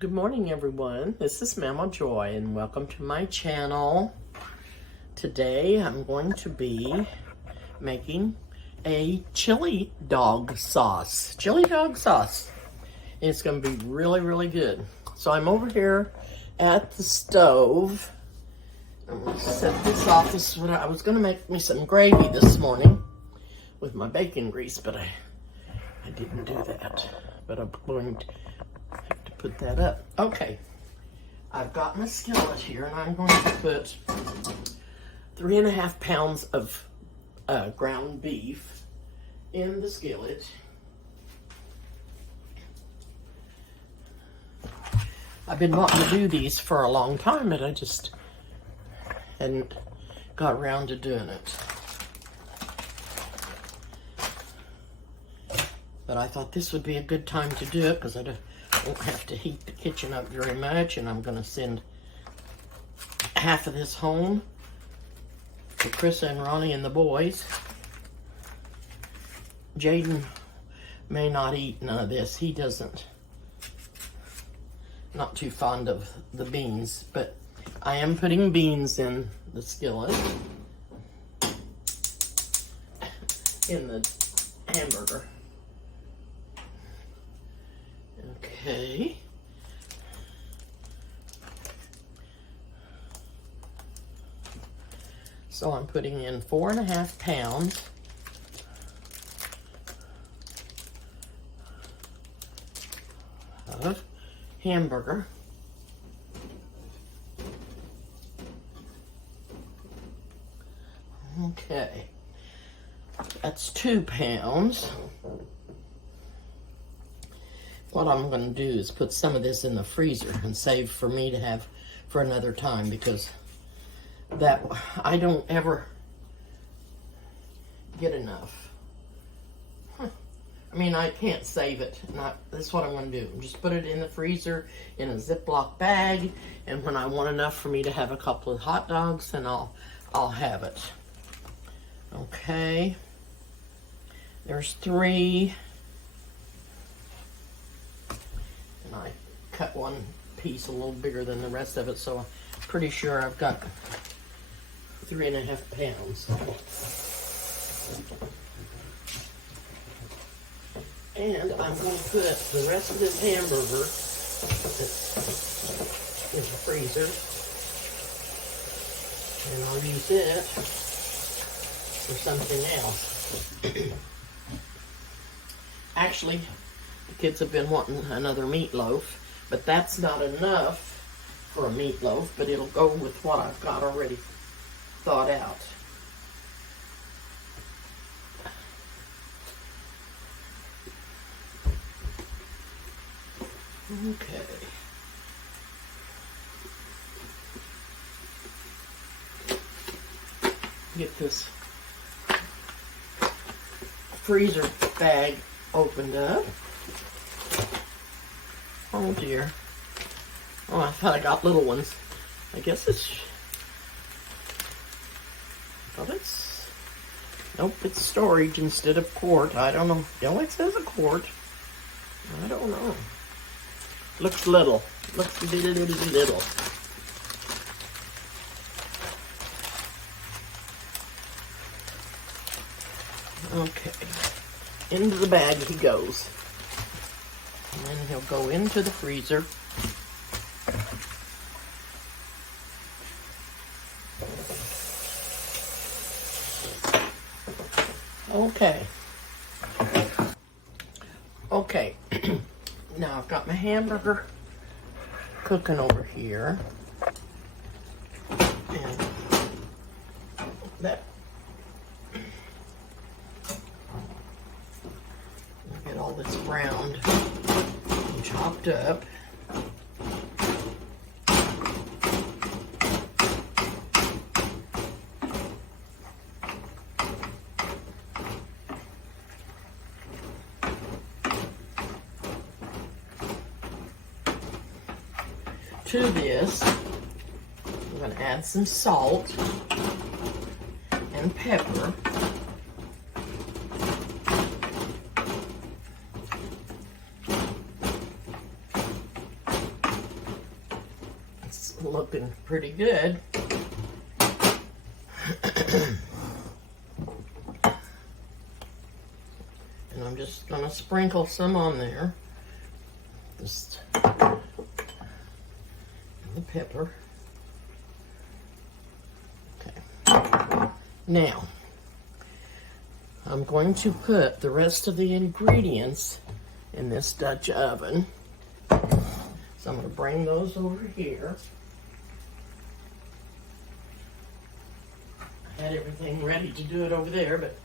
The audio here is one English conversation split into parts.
Good morning, everyone. This is Mama Joy, and welcome to my channel. Today, I'm going to be making a chili dog sauce. Chili dog sauce. It's going to be really, really good. So I'm over here at the stove. I'm going to set this off. This is what I was going to make me some gravy this morning with my bacon grease, but I didn't do that. But I'm going to have to put that up. Okay, I've got my skillet here, and I'm going to put 3.5 pounds of ground beef in the skillet. I've been wanting to do these for a long time, but I just hadn't got around to doing it. But I thought this would be a good time to do it because I won't have to heat the kitchen up very much, and I'm going to send half of this home to Krista and Ronnie and the boys. Jaden may not eat none of this. He doesn't. Not too fond of the beans, but I am putting beans in the skillet, in the hamburger. Okay. So I'm putting in 4.5 pounds of hamburger. Okay. That's 2 pounds. What I'm going to do is put some of this in the freezer and save for me to have for another time, because that I don't ever get enough. I mean, I can't save it. That's what I'm going to do. Just put it in the freezer in a Ziploc bag, and when I want enough for me to have a couple of hot dogs, then I'll have it. Okay. There's 3. And I cut one piece a little bigger than the rest of it, so I'm pretty sure I've got 3.5 pounds. And I'm going to put the rest of this hamburger in the freezer, and I'll use it for something else. Actually, the kids have been wanting another meatloaf, but that's not enough for a meatloaf, but it'll go with what I've got already thought out. Okay. Get this freezer bag opened up. Oh dear. Oh, I thought I got little ones. I guess nope, it's storage instead of quart. I don't know. No, it says a quart. I don't know. Looks little. Looks little. Okay. Into the bag he goes. And then he'll go into the freezer. Okay. Okay. Now I've got my hamburger cooking over here. And that, get all this browned and chopped up. To this, I'm going to add some salt and pepper. looking pretty good. And I'm just going to sprinkle some on there. Just the pepper. Okay. Now, I'm going to put the rest of the ingredients in this Dutch oven. So I'm going to bring those over here. I had everything ready to do it over there, but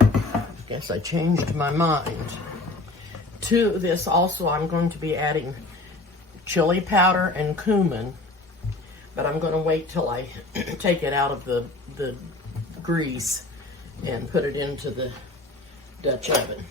I guess I changed my mind. To this also, I'm going to be adding chili powder and cumin, but I'm going to wait till I take it out of the grease and put it into the Dutch oven.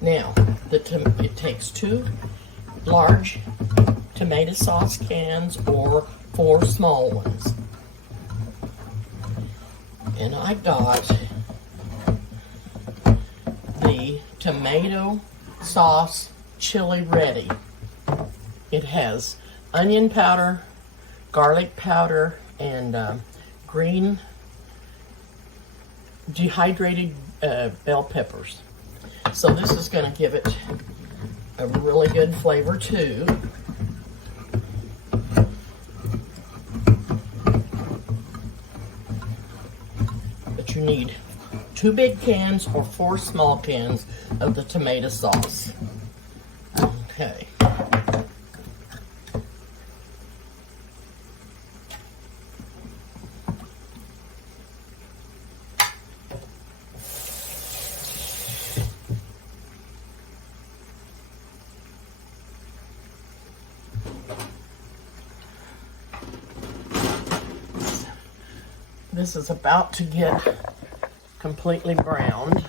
Now, it takes 2 large tomato sauce cans or 4 small ones. And I got the tomato sauce chili ready. It has onion powder, garlic powder, and green dehydrated bell peppers. So this is going to give it a really good flavor too. But you need 2 big cans or 4 small cans of the tomato sauce. Okay. This is about to get completely browned.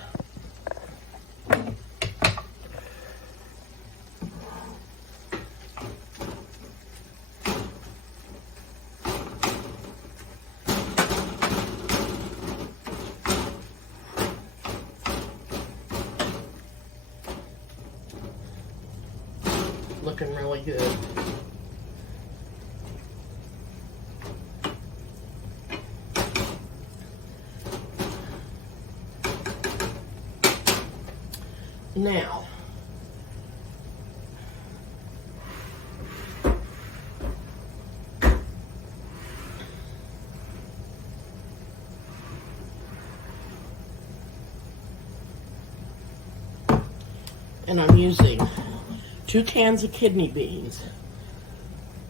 Looking really good. Now, and I'm using 2 cans of kidney beans.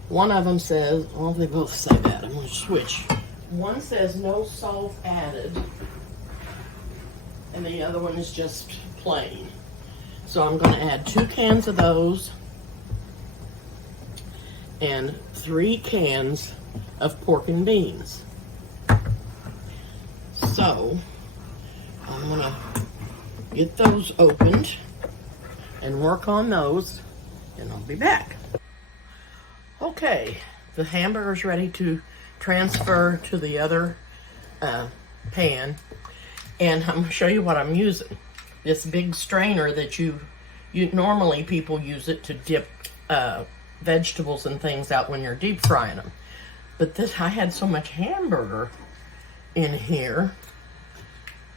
One of them says, well, they both say that. I'm going to switch. One says no salt added, and the other one is just plain. So I'm going to add 2 cans of those and 3 cans of pork and beans. So I'm going to get those opened and work on those, and I'll be back. Okay, the hamburger's ready to transfer to the other pan, and I'm going to show you what I'm using. This big strainer that you normally people use it to dip vegetables and things out when you're deep frying them. But this, I had so much hamburger in here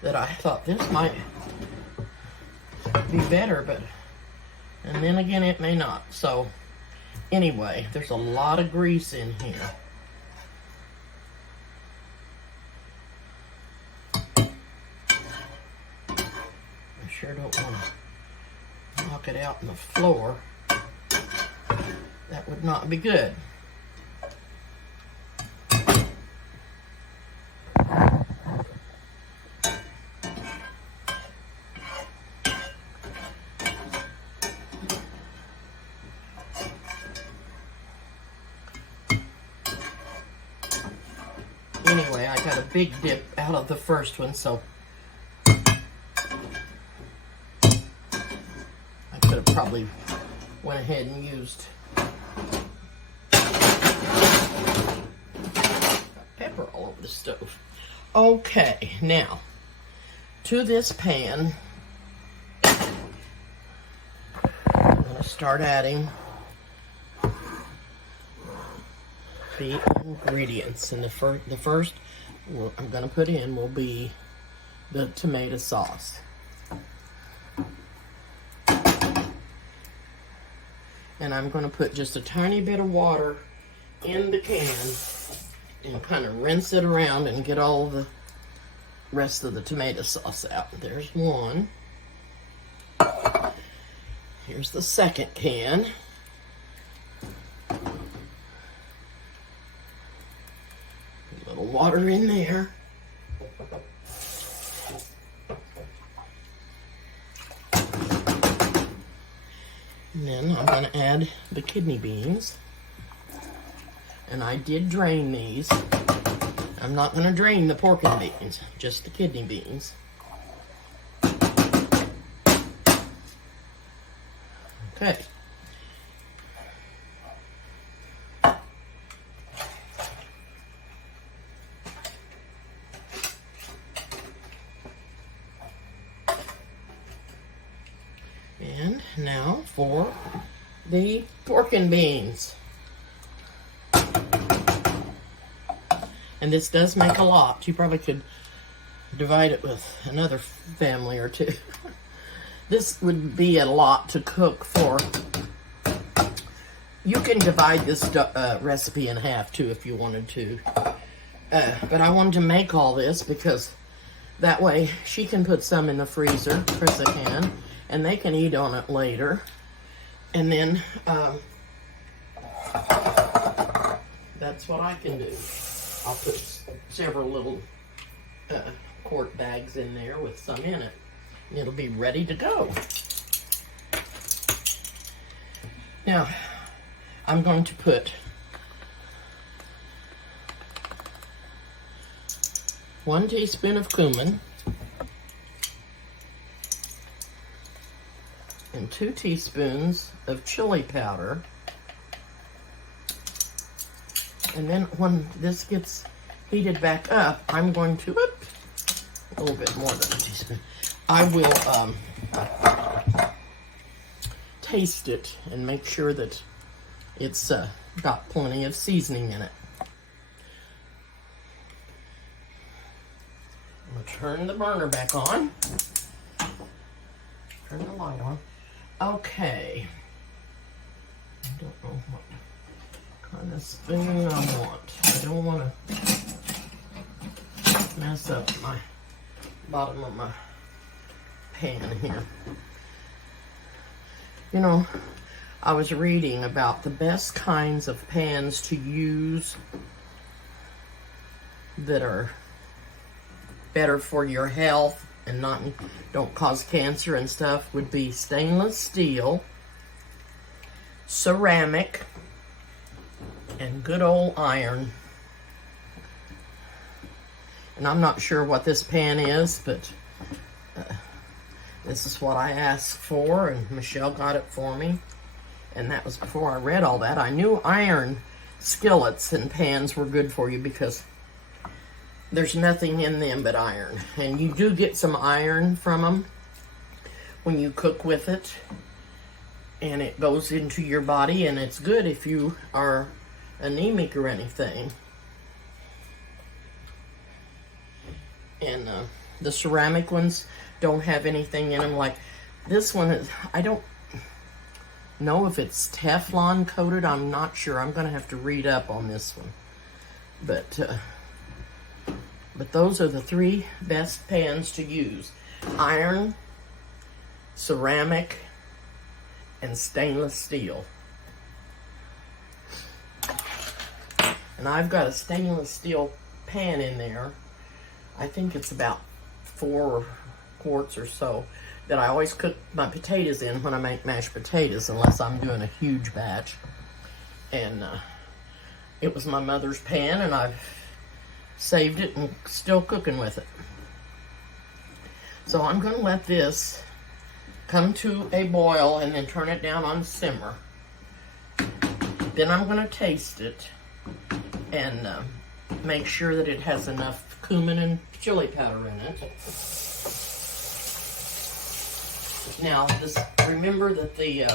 that I thought this might be better, and then again it may not. So anyway, there's a lot of grease in here. Sure don't want to knock it out on the floor. That would not be good. Anyway, I got a big dip out of the first one, so probably went ahead and used pepper all over the stove. Okay, now, to this pan, I'm going to start adding the ingredients. And the first I'm going to put in will be the tomato sauce. And I'm going to put just a tiny bit of water in the can and kind of rinse it around and get all the rest of the tomato sauce out. There's one. Here's the second can. A little water in there. And then I'm going to add the kidney beans. And I did drain these. I'm not going to drain the pork and beans, just the kidney beans. Okay. And now for the pork and beans. And this does make a lot. You probably could divide it with another family or two. This would be a lot to cook for. You can divide this recipe in half too if you wanted to. But I wanted to make all this because that way she can put some in the freezer, Krista can, and they can eat on it later. And then that's what I can do. I'll put several little quart bags in there with some in it. And it'll be ready to go. Now, I'm going to put 1 teaspoon of cumin and 2 teaspoons of chili powder. And then when this gets heated back up, I'm going to, a little bit more than a teaspoon, I will taste it and make sure that it's got plenty of seasoning in it. I'm going to turn the burner back on. Turn the light on. Okay. I don't know what kind of spoon I want. I don't want to mess up my bottom of my pan here. You know, I was reading about the best kinds of pans to use that are better for your health and don't cause cancer and stuff would be stainless steel, ceramic, and good old iron. And I'm not sure what this pan is, but this is what I asked for, and Michelle got it for me. And that was before I read all that. I knew iron skillets and pans were good for you because there's nothing in them but iron. And you do get some iron from them when you cook with it. And it goes into your body, and it's good if you are anemic or anything. And the ceramic ones don't have anything in them. Like this one is, I don't know if it's Teflon coated. I'm not sure. I'm going to have to read up on this one. But those are the 3 best pans to use. Iron, ceramic, and stainless steel. And I've got a stainless steel pan in there. I think it's about 4 quarts or so that I always cook my potatoes in when I make mashed potatoes, unless I'm doing a huge batch. And it was my mother's pan, and I've saved it and still cooking with it. So I'm going to let this come to a boil and then turn it down on simmer. Then I'm going to taste it and make sure that it has enough cumin and chili powder in it. Now, remember that the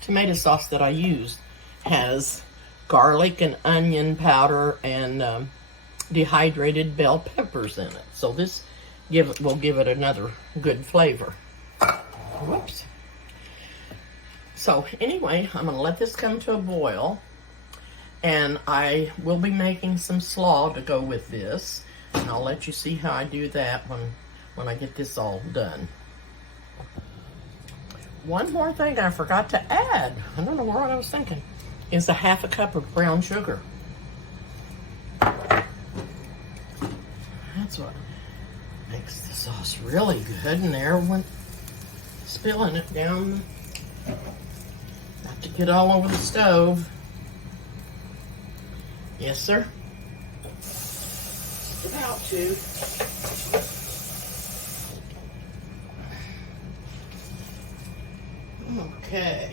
tomato sauce that I used has garlic and onion powder and dehydrated bell peppers in it. So this will give it another good flavor. Whoops. So anyway, I'm going to let this come to a boil, and I will be making some slaw to go with this, and I'll let you see how I do that when I get this all done. One more thing I forgot to add, I don't know what I was thinking, is a half a cup of brown sugar. That's what makes the sauce really good, and there went spilling it down. Not to get all over the stove. Yes, sir. Just about to. Okay.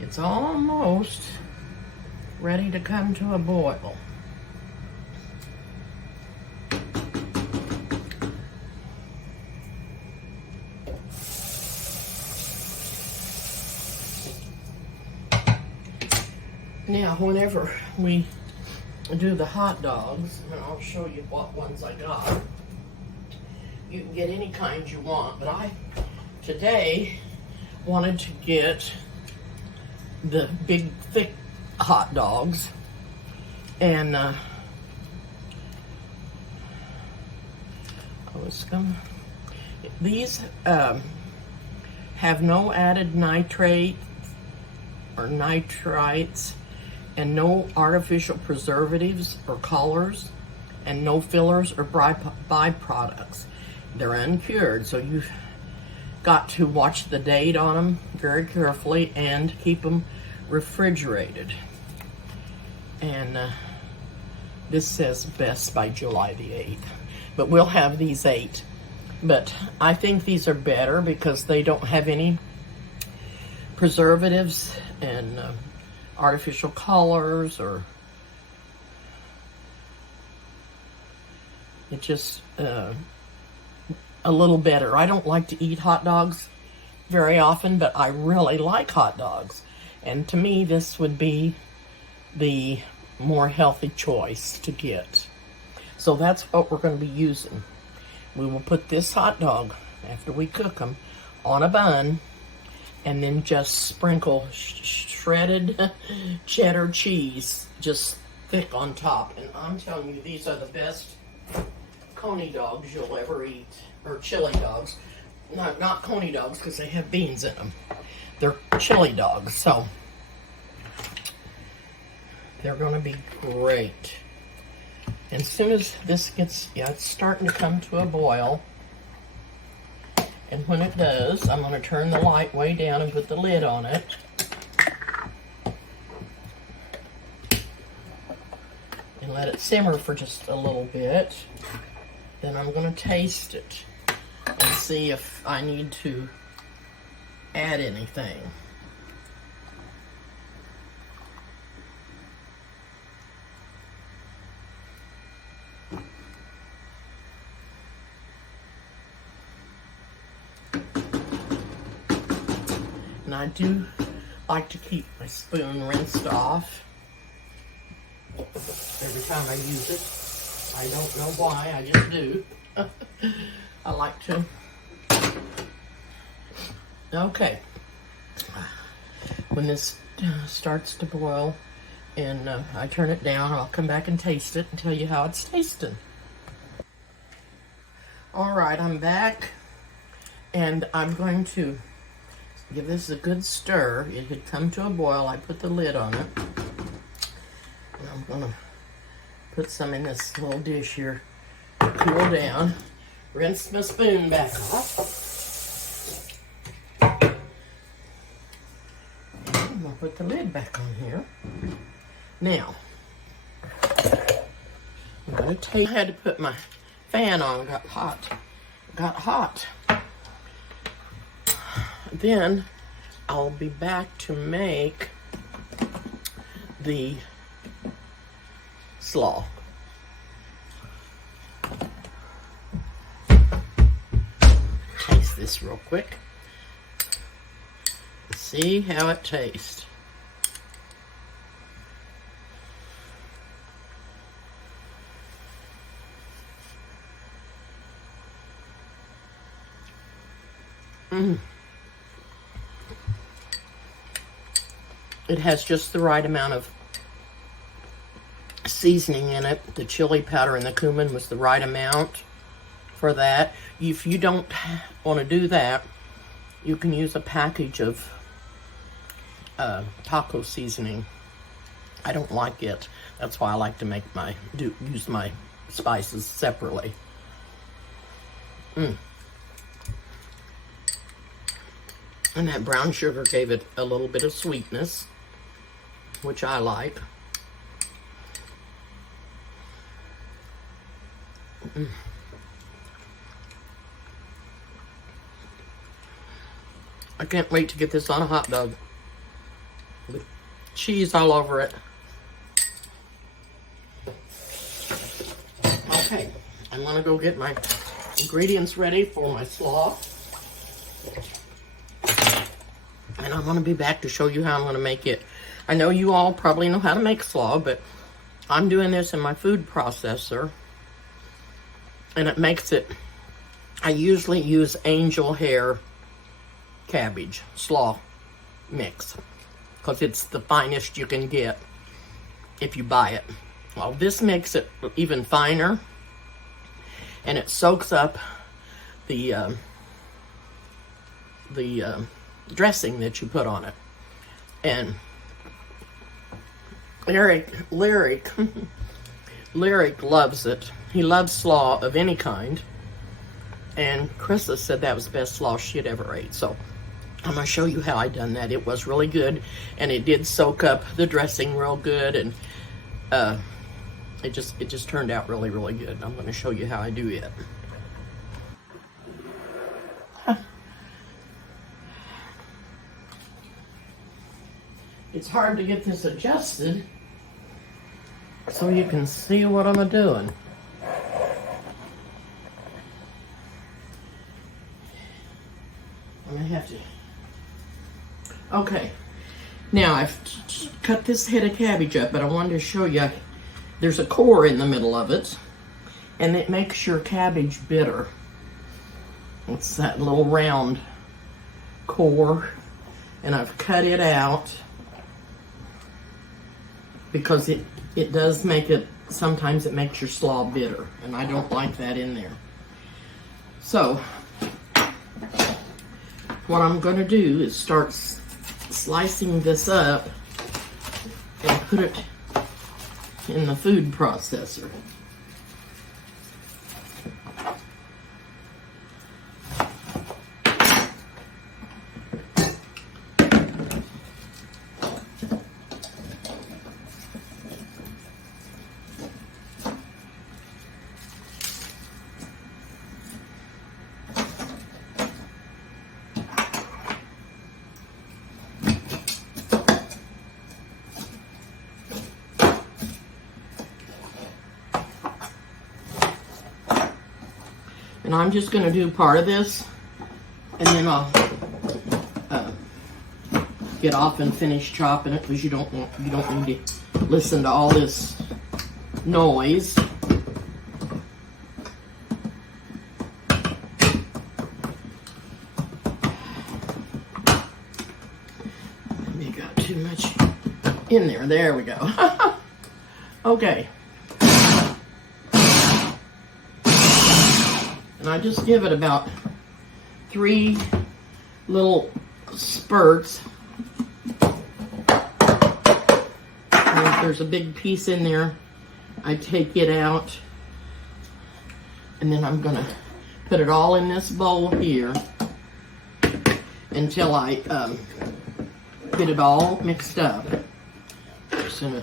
It's almost ready to come to a boil. Now, whenever we do the hot dogs, and I'll show you what ones I got. You can get any kind you want, but I today wanted to get the big thick hot dogs, and I was gonna, these have no added nitrate or nitrites, and no artificial preservatives or colors, and no fillers or byproducts. They're uncured, so you've got to watch the date on them very carefully and keep them refrigerated. And this says best by July the 8th, but we'll have these 8. But I think these are better because they don't have any preservatives and artificial colors, or it just a little better. I don't like to eat hot dogs very often, but I really like hot dogs, and to me this would be the more healthy choice to get. So that's what we're going to be using. We will put this hot dog, after we cook them, on a bun, and then just sprinkle shredded cheddar cheese just thick on top. And I'm telling you, these are the best coney dogs you'll ever eat, or chili dogs. Not coney dogs because they have beans in them. They're chili dogs, so they're going to be great. And as soon as this gets, it's starting to come to a boil. And when it does, I'm going to turn the light way down and put the lid on it. And let it simmer for just a little bit. Then I'm going to taste it and see if I need to add anything. And I do like to keep my spoon rinsed off every time I use it. I don't know why, I just do. I like to. Okay. When this starts to boil and I turn it down, I'll come back and taste it and tell you how it's tasting. All right, I'm back, and I'm going to give this a good stir. It had come to a boil. I put the lid on it. And I'm going to put some in this little dish here to cool down. Rinse my spoon back off. I'm gonna put the lid back on here. Now, I'm gonna take, I had to put my fan on, got hot. Then I'll be back to make the slaw. Taste this real quick. See how it tastes. It has just the right amount of seasoning in it. The chili powder and the cumin was the right amount for that. If you don't want to do that, you can use a package of taco seasoning. I don't like it. That's why I like to make use my spices separately. And that brown sugar gave it a little bit of sweetness, which I like. I can't wait to get this on a hot dog with cheese all over it. Okay, I'm gonna go get my ingredients ready for my slaw. And I'm gonna be back to show you how I'm gonna make it. I know you all probably know how to make slaw, but I'm doing this in my food processor. And it makes it, I usually use angel hair cabbage slaw mix, because it's the finest you can get if you buy it. Well, this makes it even finer, and it soaks up the dressing that you put on it. And Lyric loves it. He loves slaw of any kind, and Krista said that was the best slaw she had ever ate. So I'm gonna show you how I done that. It was really good, and it did soak up the dressing real good, and it just turned out really, really good. I'm gonna show you how I do it. It's hard to get this adjusted so you can see what I'm doing. I'm gonna have to. Okay, now I've cut this head of cabbage up, but I wanted to show you there's a core in the middle of it, and it makes your cabbage bitter. It's that little round core, and I've cut it out because it does make it, sometimes it makes your slaw bitter, and I don't like that in there. So what I'm going to do is start slicing this up and put it in the food processor. And I'm just going to do part of this, and then I'll get off and finish chopping it, because you don't need to listen to all this noise. Maybe got too much in there. There we go. Okay. And I just give it about 3 little spurts. And if there's a big piece in there, I take it out. And then I'm gonna put it all in this bowl here until I get get it all mixed up. Just gonna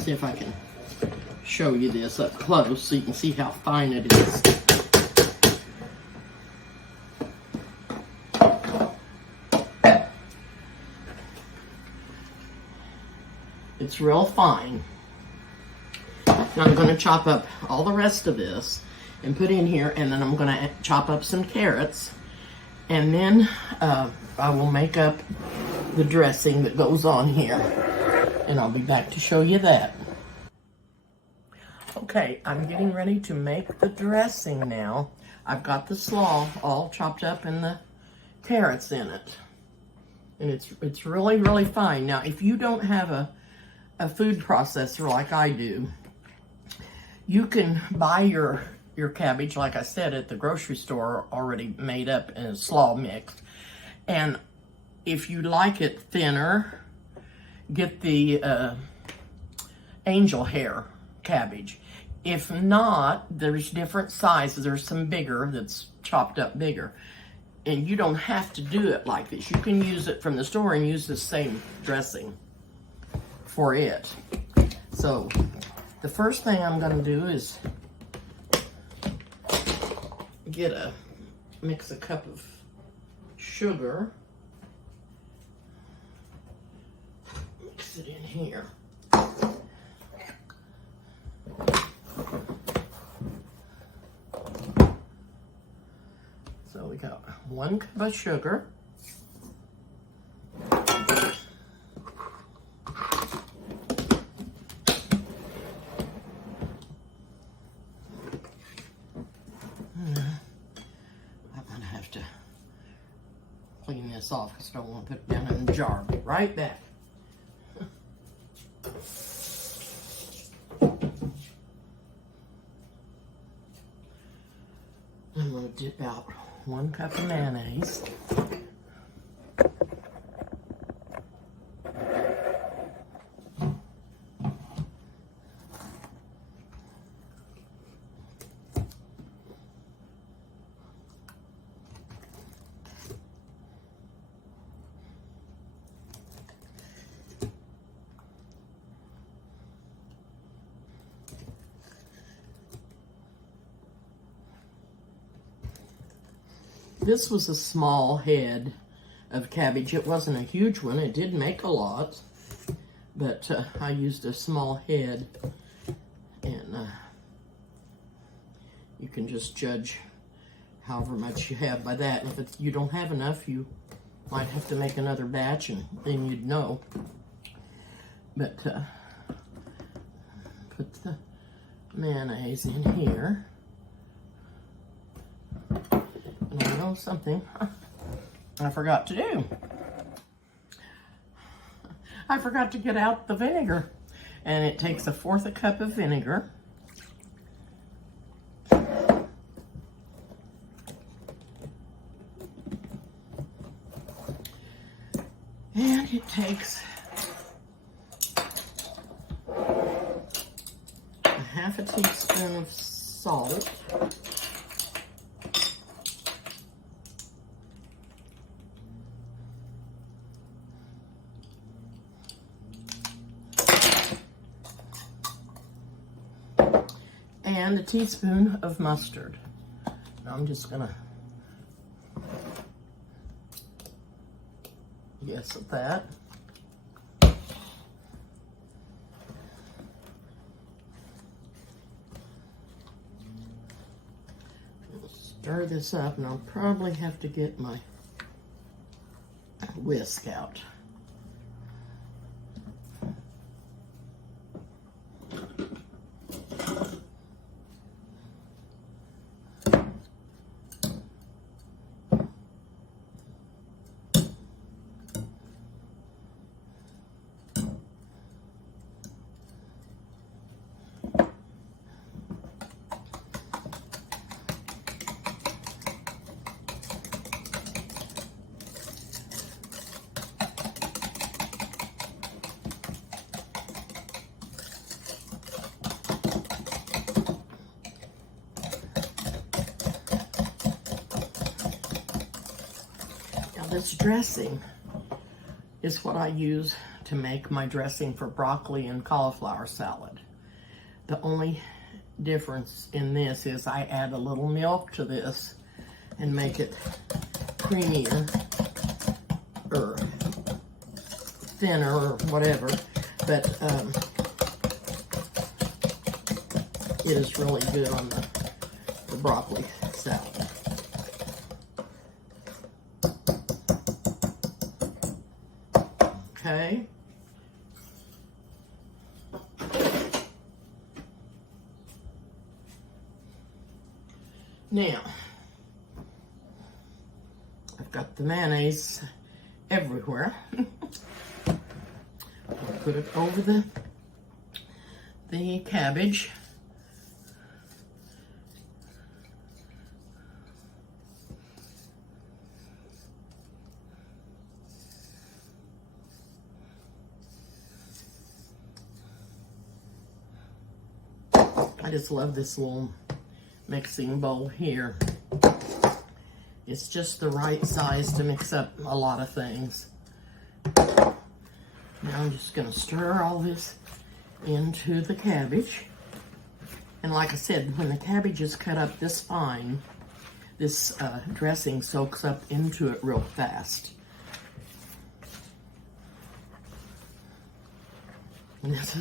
see if I can show you this up close so you can see how fine it is. It's real fine. Now I'm going to chop up all the rest of this and put in here, and then I'm going to chop up some carrots, and then I will make up the dressing that goes on here, and I'll be back to show you that. Okay, I'm getting ready to make the dressing now. I've got the slaw all chopped up and the carrots in it, and it's really, really fine. Now, if you don't have a food processor like I do, you can buy your cabbage, like I said, at the grocery store already made up in a slaw mixed. And if you like it thinner, get the angel hair cabbage. If not, there's different sizes. There's some bigger that's chopped up bigger. And you don't have to do it like this. You can use it from the store and use the same dressing for it. So the first thing I'm going to do is mix a cup of sugar. Mix it in here. So we got 1 cup of sugar. Clean this off because I don't want to put it down in the jar. Be right back. I'm going to dip out 1 cup of mayonnaise. This was a small head of cabbage. It wasn't a huge one. It did make a lot, but I used a small head, and you can just judge however much you have by that. And if you don't have enough, you might have to make another batch, and then you'd know. But put the mayonnaise in here. And I know something I forgot to do. I forgot to get out the vinegar. And it takes 1/4 cup of vinegar. And it takes 1/2 teaspoon of salt. And a teaspoon of mustard. Now I'm just gonna guess at that. Stir this up, and I'll probably have to get my whisk out. this dressing is what I use to make my dressing for broccoli and cauliflower salad. The only difference in this is I add a little milk to this and make it creamier or thinner or whatever, but it is really good on the broccoli salad. Okay. Now, I've got the mayonnaise everywhere. I'll put it over the cabbage. I just love this little mixing bowl here. It's just the right size to mix up a lot of things. Now I'm just gonna stir all this into the cabbage. And like I said, when the cabbage is cut up this fine, this dressing soaks up into it real fast. And it's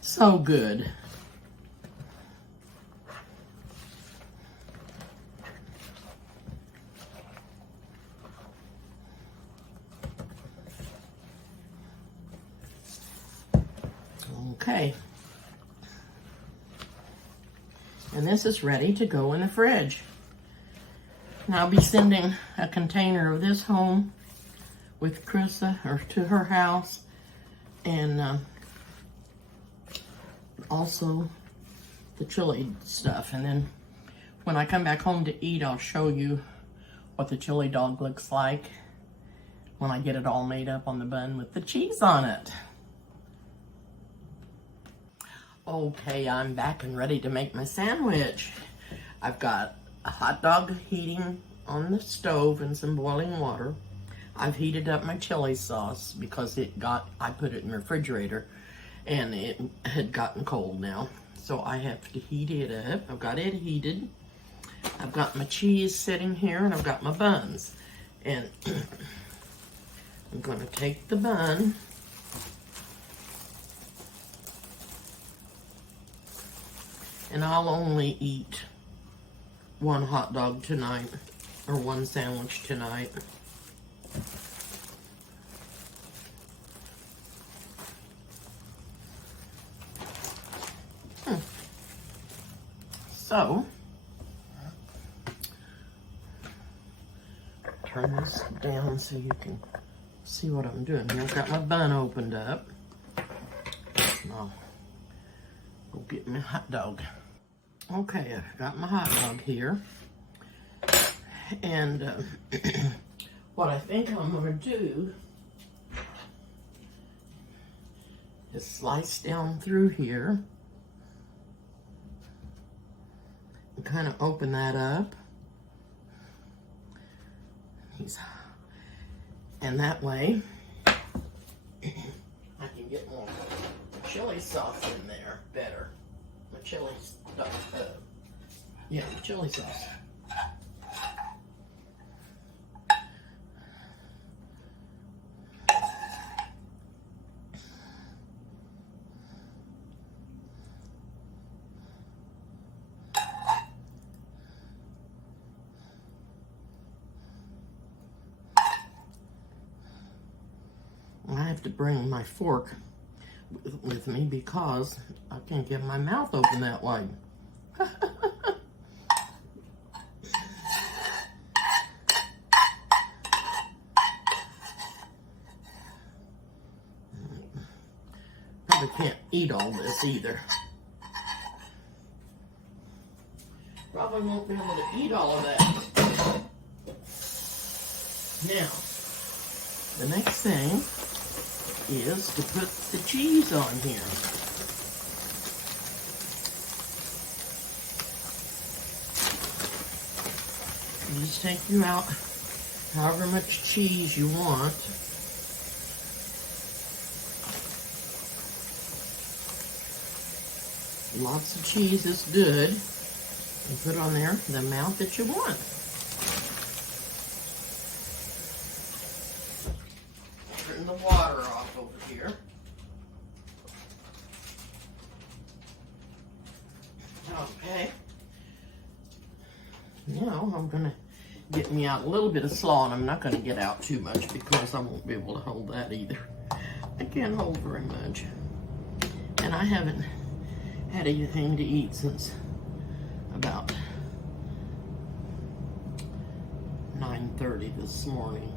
so good. Okay, and this is ready to go in the fridge. And I'll be sending a container of this home with Krista, or to her house, and also the chili stuff. And then when I come back home to eat, I'll show you what the chili dog looks like when I get it all made up on the bun with the cheese on it. Okay, I'm back and ready to make my sandwich. I've got a hot dog heating on the stove and some boiling water. I've heated up my chili sauce because I put it in the refrigerator and it had gotten cold now. So I have to heat it up. I've got it heated. I've got my cheese sitting here and I've got my buns. And I'm gonna take the bun . And I'll only eat one hot dog tonight, or one sandwich tonight. So, turn this down so you can see what I'm doing here. I've got my bun opened up. I'll go get my hot dog. Okay, I've got my hot dog here. And what I think I'm going to do is slice down through here and kind of open that up. And that way I can get more chili sauce in there better. My chili stuff. Yeah, chili sauce. I have to bring my fork with me because I can't get my mouth open that wide. Probably can't eat all this either. Probably won't be able to eat all of that. Now, the next thing is to put the cheese on here. You just take you out however much cheese you want. Lots of cheese is good. And put on there the amount that you want. Turn the water off over here. Okay. Now I'm gonna get me out a little bit of slaw, and I'm not gonna get out too much because I won't be able to hold that either. I can't hold very much. And I haven't had anything to eat since about 9:30 this morning.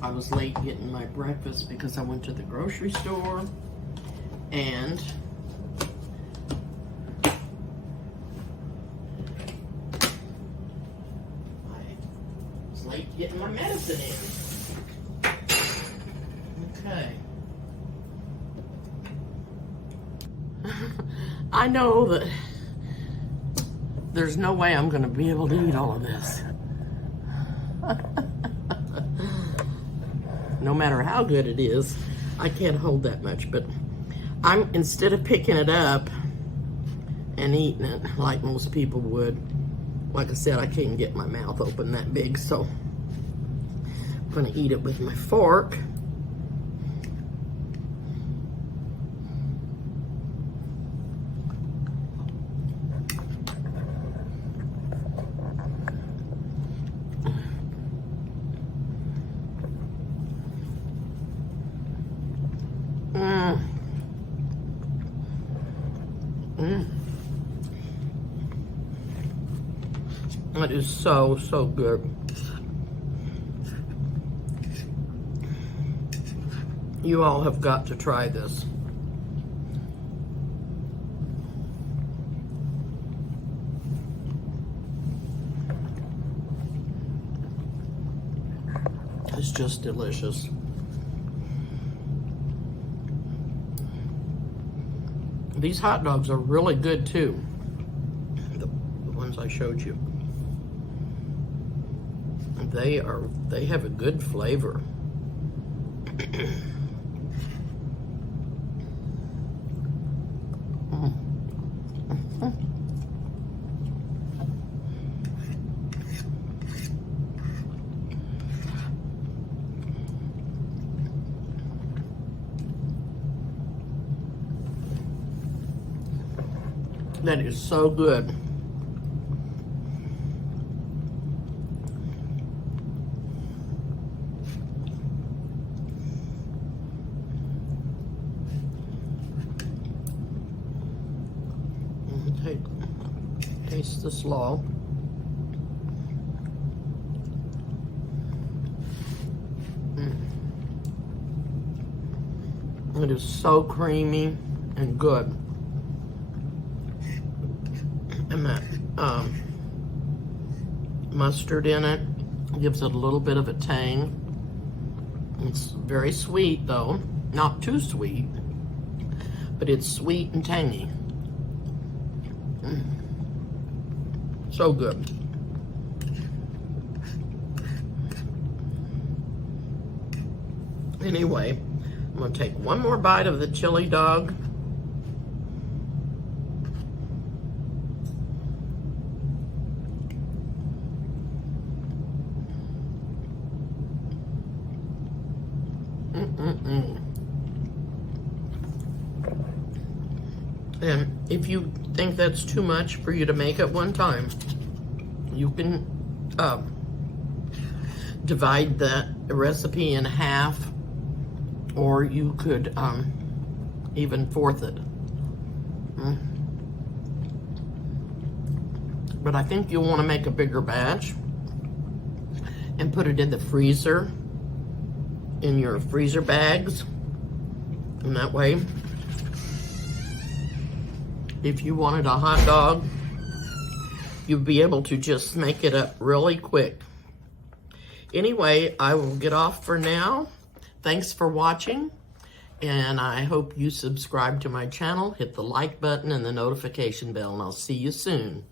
I was late getting my breakfast because I went to the grocery store, and late getting my medicine in. Okay. I know that there's no way I'm going to be able to eat all of this. No matter how good it is, I can't hold that much, but instead of picking it up and eating it like most people would, like I said, I can't get my mouth open that big, so I'm gonna eat it with my fork. It is so, so good. You all have got to try this. It's just delicious. These hot dogs are really good too. The ones I showed you. They have a good flavor. That is so good. Taste the slaw. It is so creamy and good. And that mustard in it gives it a little bit of a tang. It's very sweet though, not too sweet, but it's sweet and tangy. So good. Anyway, I'm gonna take one more bite of the chili dog. And if you think that's too much for you to make at one time, you can divide that recipe in half, or you could even fourth it. But I think you'll want to make a bigger batch and put it in the freezer, in your freezer bags, and that way, if you wanted a hot dog, you'd be able to just make it up really quick. Anyway, I will get off for now. Thanks for watching, and I hope you subscribe to my channel, hit the like button and the notification bell, and I'll see you soon.